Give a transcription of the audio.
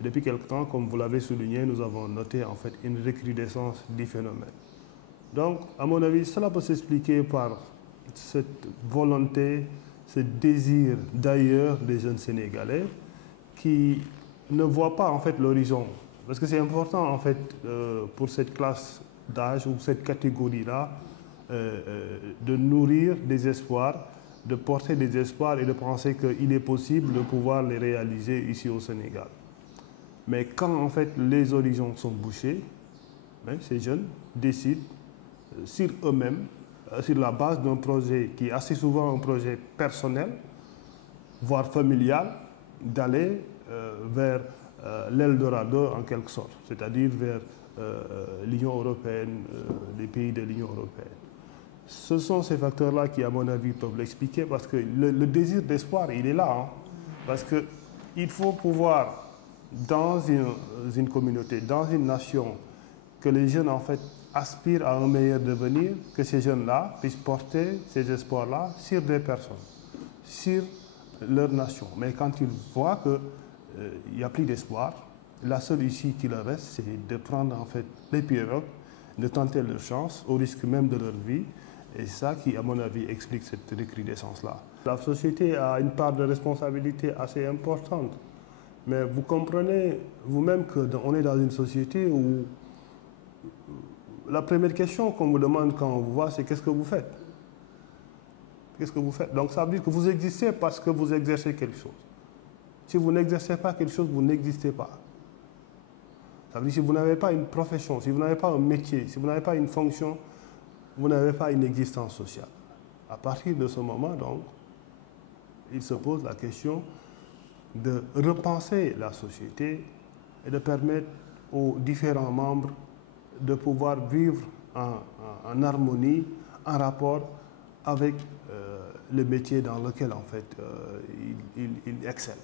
Depuis quelque temps, comme vous l'avez souligné, nous avons noté en fait une recrudescence du phénomène. Donc, à mon avis, cela peut s'expliquer par cette volonté, ce désir d'ailleurs des jeunes Sénégalais qui ne voient pas en fait l'horizon. Parce que c'est important en fait pour cette classe d'âge ou cette catégorie-là de nourrir des espoirs, de porter des espoirs et de penser qu'il est possible de pouvoir les réaliser ici au Sénégal. Mais quand en fait les horizons sont bouchés, ces jeunes décident sur eux-mêmes, sur la base d'un projet qui est assez souvent un projet personnel, voire familial, d'aller vers l'Eldorado en quelque sorte, c'est-à-dire vers l'Union européenne, les pays de l'Union européenne. Ce sont ces facteurs-là qui, à mon avis, peuvent l'expliquer parce que le désir d'espoir, il est là. Hein, parce qu'il faut pouvoir, dans une communauté, dans une nation, que les jeunes, en fait, aspirent à un meilleur devenir, que ces jeunes-là puissent porter ces espoirs-là sur des personnes, sur leur nation. Mais quand ils voient qu'il n'y a plus d'espoir, la seule issue qui leur reste, c'est de prendre, en fait, les pirogues, de tenter leur chance, au risque même de leur vie. Et c'est ça qui, à mon avis, explique cette recrudescence-là. La société a une part de responsabilité assez importante. Mais vous comprenez vous-même qu'on est dans une société où la première question qu'on vous demande quand on vous voit, c'est qu'est-ce que vous faites? Qu'est-ce que vous faites? Donc ça veut dire que vous existez parce que vous exercez quelque chose. Si vous n'exercez pas quelque chose, vous n'existez pas. Ça veut dire que si vous n'avez pas une profession, si vous n'avez pas un métier, si vous n'avez pas une fonction, vous n'avez pas une existence sociale. À partir de ce moment, donc, il se pose la question de repenser la société et de permettre aux différents membres de pouvoir vivre en harmonie, en rapport avec le métier dans lequel, en fait, ils excellent.